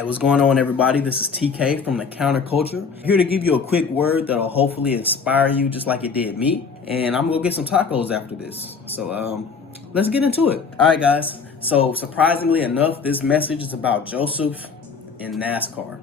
Hey, what's going on, everybody? This is TK from The Counterculture. Here to give you a quick word that'll hopefully inspire you just like it did me. And I'm gonna get some tacos after this. So let's get into it. All right, guys. So surprisingly enough, this message is about Joseph and NASCAR.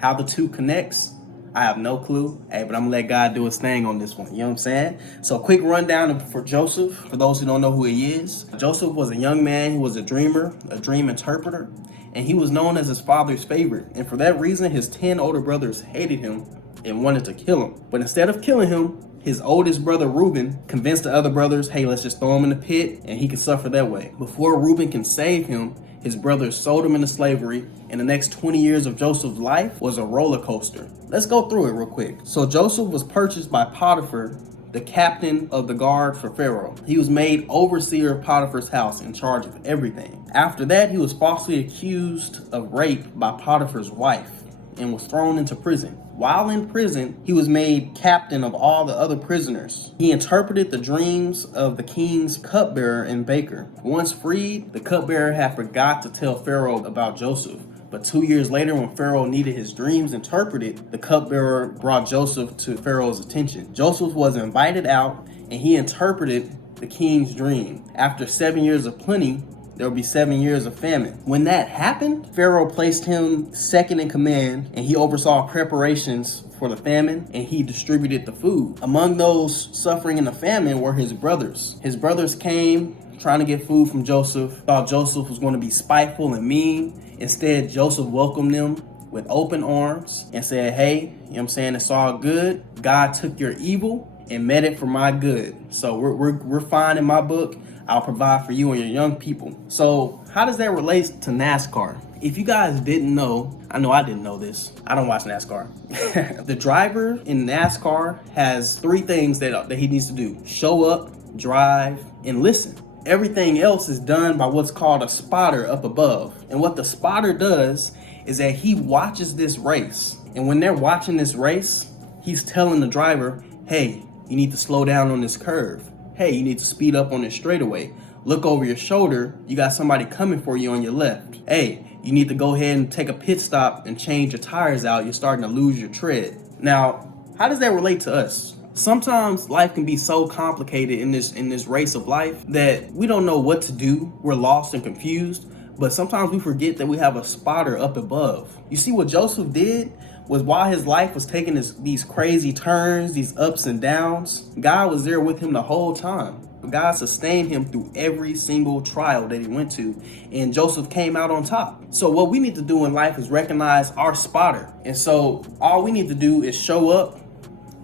How the two connects, I have no clue. Hey, but I'm gonna let God do his thing on this one. You know what I'm saying? So quick rundown for Joseph, for those who don't know who he is. Joseph was a young man who was a dreamer, a dream interpreter, and he was known as his father's favorite. And for that reason, his 10 older brothers hated him and wanted to kill him. But instead of killing him, his oldest brother, Reuben, convinced the other brothers, hey, let's just throw him in the pit and he can suffer that way. Before Reuben can save him, his brothers sold him into slavery, and the next 20 years of Joseph's life was a roller coaster. Let's go through it real quick. So Joseph was purchased by Potiphar, the captain of the guard for Pharaoh. He was made overseer of Potiphar's house, in charge of everything. After that, he was falsely accused of rape by Potiphar's wife and was thrown into prison. While in prison, he was made captain of all the other prisoners. He interpreted the dreams of the king's cupbearer and baker. Once freed, the cupbearer had forgot to tell Pharaoh about Joseph. But 2 years later, when Pharaoh needed his dreams interpreted, the cupbearer brought Joseph to Pharaoh's attention. Joseph was invited out and he interpreted the king's dream. After 7 years of plenty, there will be 7 years of famine. When that happened, Pharaoh placed him second in command and he oversaw preparations for the famine and he distributed the food. Among those suffering in the famine were his brothers. His brothers came trying to get food from Joseph, thought Joseph was going to be spiteful and mean. Instead, Joseph welcomed them with open arms and said, hey, you know what I'm saying, it's all good. God took your evil and met it for my good. So we're fine in my book. I'll provide for you and your young people. So how does that relate to NASCAR? If you guys didn't know, I know I didn't know this. I don't watch NASCAR. The driver in NASCAR has 3 things that he needs to do: show up, drive, and listen. Everything else is done by what's called a spotter up above. And what the spotter does is that he watches this race. And when they're watching this race, he's telling the driver, hey, you need to slow down on this curve. Hey, you need to speed up on this straightaway. Look over your shoulder. You got somebody coming for you on your left. Hey, you need to go ahead and take a pit stop and change your tires out. You're starting to lose your tread. Now, how does that relate to us? Sometimes life can be so complicated in this race of life that we don't know what to do. We're lost and confused, but sometimes we forget that we have a spotter up above. You see, what Joseph did was, while his life was taking these crazy turns, these ups and downs, God was there with him the whole time. God sustained him through every single trial that he went to, and Joseph came out on top. So what we need to do in life is recognize our spotter. And so all we need to do is show up,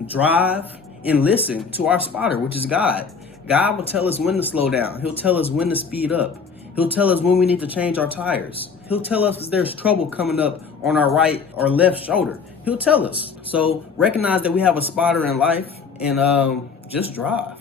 drive, and listen to our spotter, which is God. God will tell us when to slow down. He'll tell us when to speed up. He'll tell us when we need to change our tires. He'll tell us if there's trouble coming up on our right or left shoulder. He'll tell us. So recognize that we have a spotter in life and just drive.